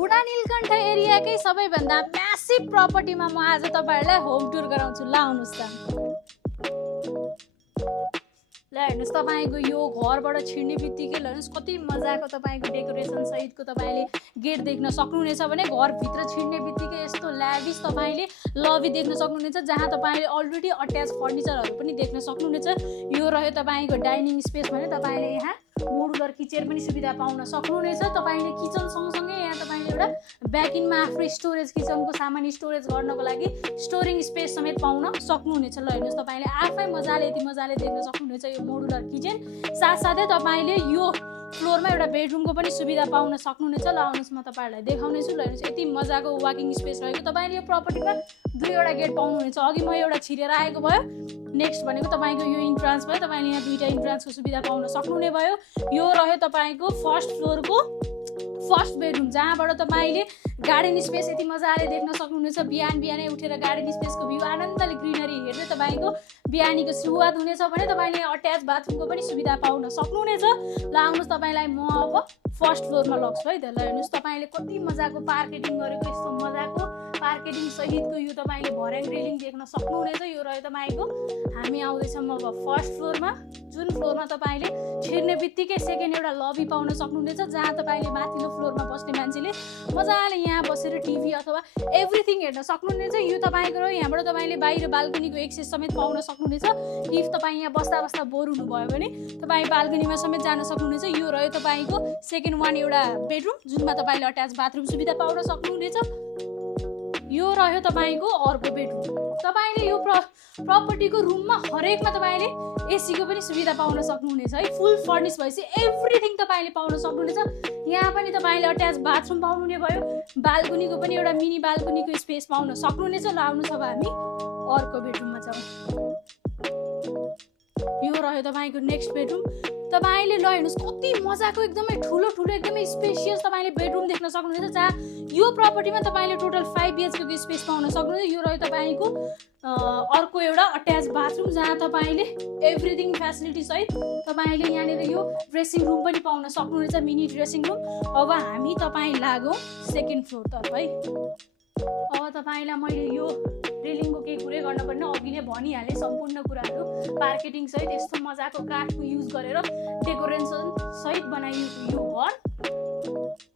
बुढा नीलकण्ठ एरियाकै सबैभन्दा म्यासिभ प्रपर्टीमा म आज तपाईहरुलाई होम टुर गराउँछु। ल आउनुस् त। ल हेर्नुस् तपाईको यो घरबाट छिर्ने बित्तिकै ल हेर्नुस् कति मजाको तपाईको डेकोरेसन सहितको तपाईले गेट देख्न सक्नुहुनेछ भने घरभित्र छिर्ने बित्तिकै यस्तो ल्याभिस तपाईले लबी देख्न सक्नुहुनेछ जहाँ तपाईले अलरेडी अट्याच फर्निचरहरु पनि देख्न सक्नुहुनेछ। यो रह्यो तपाईको डाइनिङ स्पेस भने तपाईले यहाँ मोडुलर किचन पनि सुविधा पाउन सक्नुहुनेछ। तपाईले किचन सँगसँगै यहाँ तपाईले एउटा ब्याकिनमा आफ्नो स्टोरेज किचनको सामान स्टोरेज गर्नको लागि स्टोरिङ स्पेस समेत पाउन सक्नुहुनेछ। ल हेर्नुस् तपाईले आफै मजाले यति मजाले देख्न सक्नुहुनेछ यो मोडुलर किचन। साथसाथै तपाईले यो फ्लोरमा एउटा बेडरुमको पनि सुविधा पाउन सक्नुहुनेछ। ल आउनुस् म तपाईहरुलाई देखाउने छु। ल हेर्नुस् यति मजाको वाकिङ स्पेस रहेको तपाईले यो प्रपर्टीमा दुईवटा गेट पाउनुहुनेछ। अघि म एउटा छिरेर आएको भयो, नेक्स्ट भनेको तपाईको यो इन्ट्रान्स भयो। तपाईले यहाँ दुईटा इन्ट्रान्सको सुविधा पाउन सक्नुहुने भयो। यो रह्यो तपाईको फर्स्ट फ्लोरको फर्स्ट बेडरुम जहाँबाट तपाईले गार्डन स्पेस यति मजाले देख्न सक्नुहुनेछ। बिहानै उठेर गार्डन स्पेसको भ्यू आनन्दले ग्रिनरी हेर्दै तपाईको बिहानीको सुरुवात हुनेछ भने तपाईले अट्याच बाथरुमको पनि सुविधा पाउन सक्नुहुनेछ। ल आउनुस् तपाईलाई म अब फर्स्ट फ्लोरमा लग्छु है त। ल हेर्नुस् तपाईले कति मजाको पार्केटिङ गरेको यस्तो मजाको पार्केटिङ सहितको यो तपाईले भर्याङ रेलिङ देख्न सक्नुहुनेछ। यो रह्यो तपाईको हामी आउँदैछौँ अब फर्स्ट फ्लोरमा, जुन फ्लोरमा तपाईले छिर्ने बित्तिकै सेकेन्ड एउटा लबी पाउन सक्नुहुनेछ जहाँ तपाईले माथिल्लो फ्लोरमा बस्ने मान्छेले मजाले यहाँ बसेर टिभी अथवा एभ्रिथिङ हेर्न सक्नुहुनेछ। यो तपाईको रह्यो यहाँबाट तपाईले बाहिर बाल्कनीको एक्सेस समेत पाउन सक्नुहुनेछ। इफ तपाई यहाँ बस्दा बोर हुनुभयो भने तपाई बाल्कनीमा समेत जान सक्नुहुनेछ। यो रह्यो तपाईको सेकेन्ड वान एउटा बेडरुम जुनमा तपाईले अट्याच बाथरुम सुविधा पाउन सक्नुहुनेछ। यो रह्यो तपाईको अर्को बेडरुम। तपाईले यो प्रपर्टीको रुममा हरेकमा तपाईले एसीको पनि सुविधा पाउन सक्नुहुनेछ है। फुल फर्निश भएपछि एभ्रिथिङ तपाईले पाउन सक्नुहुनेछ। यहाँ पनि तपाईले अट्याच बाथरुम पाउनुहुने भयो। बाल्कनीको पनि एउटा मिनी बाल्कनीको स्पेस पाउन सक्नुहुनेछ। ल आउनुस् अब हामी अर्को बेडरुममा जाउँ। यो रह्यो तपाईको नेक्स्ट बेडरुम। तपाईले ल हेर्नुस् कति मजाको एकदमै ठुलो एकदमै स्पेसियस तपाईले बेडरुम देख्न सक्नुहुनेछ जहाँ यो प्रपर्टीमा तपाईले टोटल 5 BHK को स्पेस पाउन सक्नुहुनेछ। यो रह्यो तपाईको अर्को एउटा अट्याच बाथरुम जहाँ तपाईले एभ्रिथिङ फ्यासिलिटी सहित तपाईले यहाँनिर यो ड्रेसिङ रुम पनि पाउन सक्नुहुनेछ, मिनी ड्रेसिङ रुम। अब हामी तपाई लागौँ सेकेन्ड फ्लोर तर्फ है। अब तपाईलाई मैले यो रेलिङको केही कुरै गर्न पर्ने अघि नै भनिहालेँ सम्पूर्ण कुराहरू मार्केटिङ सहित यस्तो मजाको काठको युज गरेर डेकोरेसन सहित बनाइएको यो घर।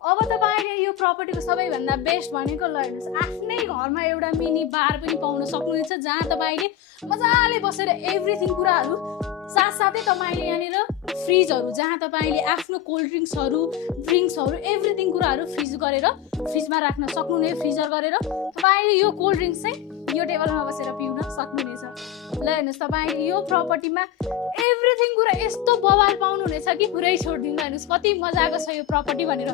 अब तपाईले यो प्रपर्टीको सबैभन्दा बेस्ट भनेको ल हेर्नुस् आफ्नै घरमा एउटा मिनी बार पनि पाउन सक्नुहुनेछ जहाँ तपाईले मजाले बसेर एभ्रिथिङ कुराहरू साथसाथै तपाईले यहाँनिर फ्रिजहरू जहाँ तपाईले आफ्नो कोल्ड ड्रिङ्क्सहरू एभ्रिथिङ कुराहरू फ्रिज गरेर फ्रिजमा राख्न सक्नुहुने, फ्रिजर गरेर तपाईले यो कोल्ड ड्रिङ्क्स चाहिँ यो टेबलमा बसेर पिउन सक्नुहुनेछ। ल हेर्नुस् तपाईले यो प्रपर्टीमा एभ्रिथिङ कुरा यस्तो बवाल पाउनुहुनेछ कि पुरै छोडिदिनु। हेर्नुस् कति मजाको छ यो प्रपर्टी भनेर।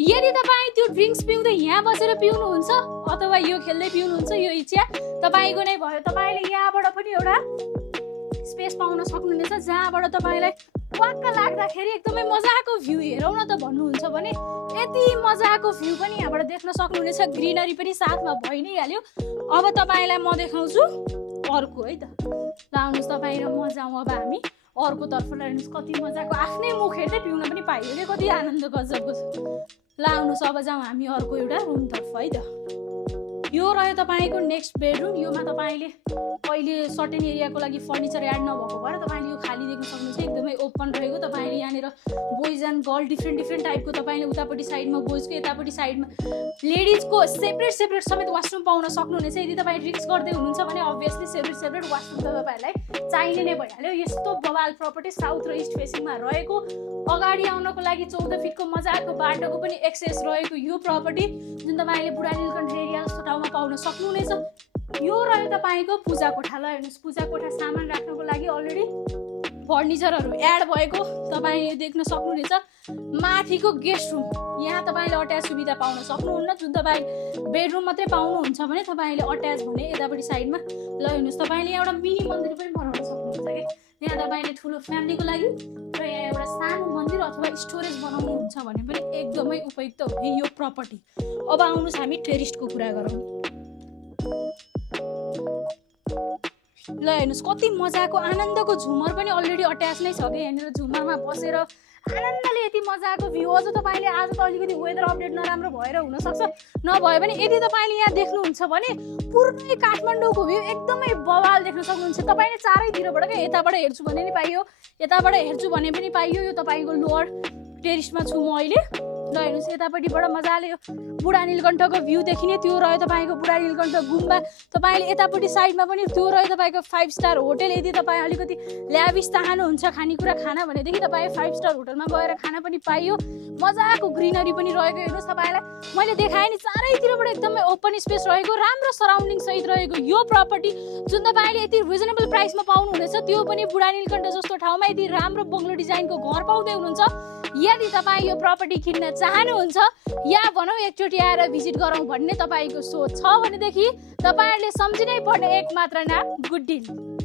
यदि तपाईँ त्यो ड्रिङ्क्स पिउँदै यहाँ बसेर पिउनुहुन्छ अथवा यो खेल्दै पिउनुहुन्छ यो इच्छा तपाईको नै भयो। तपाईले यहाँबाट पनि एउटा स्पेस पाउन सक्नुहुनेछ जहाँबाट तपाईलाई वाक्क लाग्दाखेरि एकदमै मजाको भ्यू हेरौँ न त भन्नुहुन्छ भने यति मजाको भ्यू पनि यहाँबाट देख्न सक्नुहुनेछ। ग्रिनरी पनि साथमा भइ नै हाल्यो। अब तपाईलाई म देखाउँछु अर्को है त। ल आउनुहोस् तपाईँ र म जाउँ अब हामी अर्को तर्फ। ल हेर्नुहोस् कति मजाको आफ्नै मुख हेर्दै पिउन पनि पाइयो कि कति आनन्द गजबको छ। ल आउनुहोस् अब जाउँ हामी अर्को एउटा रुमतर्फ है त। यो रह्यो तपाईको नेक्स्ट बेडरुम। योमा तपाईले अहिले सर्टेन एरियाको लागि फर्निचर एड नभएको भएर तपाईले यो खाली देख्न सक्नुहुन्छ। एकदमै ओपन रहेको तपाईले यहाँनिर बोइज एन्ड गर्ल डिफ्रेन्ट टाइपको तपाईले उतापट्टि साइडमा बोइजको यतापट्टि साइडमा लेडिजको सेपरेट समेत वासरुम पाउन सक्नुहुनेछ। यदि तपाईँ ड्रिङ्क्स गर्दै हुनुहुन्छ भने अभियसली सेपरेट वासरुम त तपाईहरुलाई चाहिने नै भइहाल्यो। यस्तो बवाल प्रपर्टी साउथ र इस्ट फेसिङमा रहेको, अगाडि आउनको लागि 14 फिटको मजाको बाटोको पनि एक्सेस रहेको यो प्रपर्टी जुन तपाईले बुढा नीलकण्ठ एरिया जस्तो ठाउँमा पाउन सक्नुहुनेछ। यो रह्यो तपाईको पूजा कोठा। ल हेर्नुस् पूजा कोठा सामान राख्नको लागि अलरेडी फर्निचरहरू एड भएको तपाईँ देख्न सक्नुहुनेछ। माथिको गेस्ट रुम यहाँ तपाईले अट्याच सुविधा पाउन सक्नुहुन्न। जुन तपाईँ बेडरुम मात्रै पाउनुहुन्छ भने तपाईले अट्याच भने यतापट्टि साइडमा ल हेर्नुस् तपाईले यहाँ एउटा मिनी मन्दिर पनि बनाउन सक्नुहुन्छ कि यहाँ तपाईले ठुलो फ्यामिलीको लागि र यहाँ एउटा सानो मन्दिर अथवा स्टोरेज बनाउनुहुन्छ भने पनि एकदमै उपयुक्त हुने यो प्रपर्टी। अब आउनुहोस् हामी टेरिस्टको कुरा गरौँ। ल हेर्नुस् कति मजाको आनन्दको झुमर पनि अलरेडी अट्याच नै छ कि यहाँनिर झुमरमा बसेर आनन्दले यति मजाको भ्यू अझ तपाईँले आज त अलिकति वेदर अपडेट नराम्रो भएर हुनसक्छ नभए पनि यदि तपाईँले यहाँ देख्नुहुन्छ भने पुरै काठमाडौँको भ्यू एकदमै बवाल देख्न सक्नुहुन्छ तपाईँले चारैतिरबाट क्या यताबाट हेर्छु भने नि पाइयो यताबाट हेर्छु भने पनि पाइयो यो तपाईँको लोवर टेरिसमा छु म अहिले ल हेर्नुहोस् यतापट्टिबाट मजाले यो बुढा नीलकण्ठको भ्यू देखिने त्यो रह्यो तपाईँको बुढा नीलकण्ठ गुम्बा तपाईँले यतापट्टि साइडमा पनि त्यो रह्यो तपाईँको 5 स्टार होटल यदि तपाईँ अलिकति ल्याविस चाहनुहुन्छ खानेकुरा खाना भनेदेखि तपाईँ 5 स्टार होटलमा गएर खाना पनि पाइयो मजाको ग्रिनरी पनि रहेको हेर्नुहोस् तपाईँलाई मैले देखाएँ नि चारैतिरबाट एकदमै ओपन स्पेस रहेको राम्रो सराउन्डिङ सहित रहेको यो प्रपर्टी जुन तपाईँले यति रिजनेबल प्राइसमा पाउनुहुनेछ त्यो पनि बुढा नीलकण्ठ जस्तो ठाउँमा यति राम्रो बङ्गलो डिजाइनको घर पाउँदै हुनुहुन्छ यदि तपाईँ यो प्रपर्टी किन्न चाहनुहुन्छ या भनौँ एकचोटि आएर भिजिट गरौँ भन्ने तपाईँको सोच छ भनेदेखि तपाईँहरूले सम्झिनै पर्ने एक मात्र नाम गुड डिल।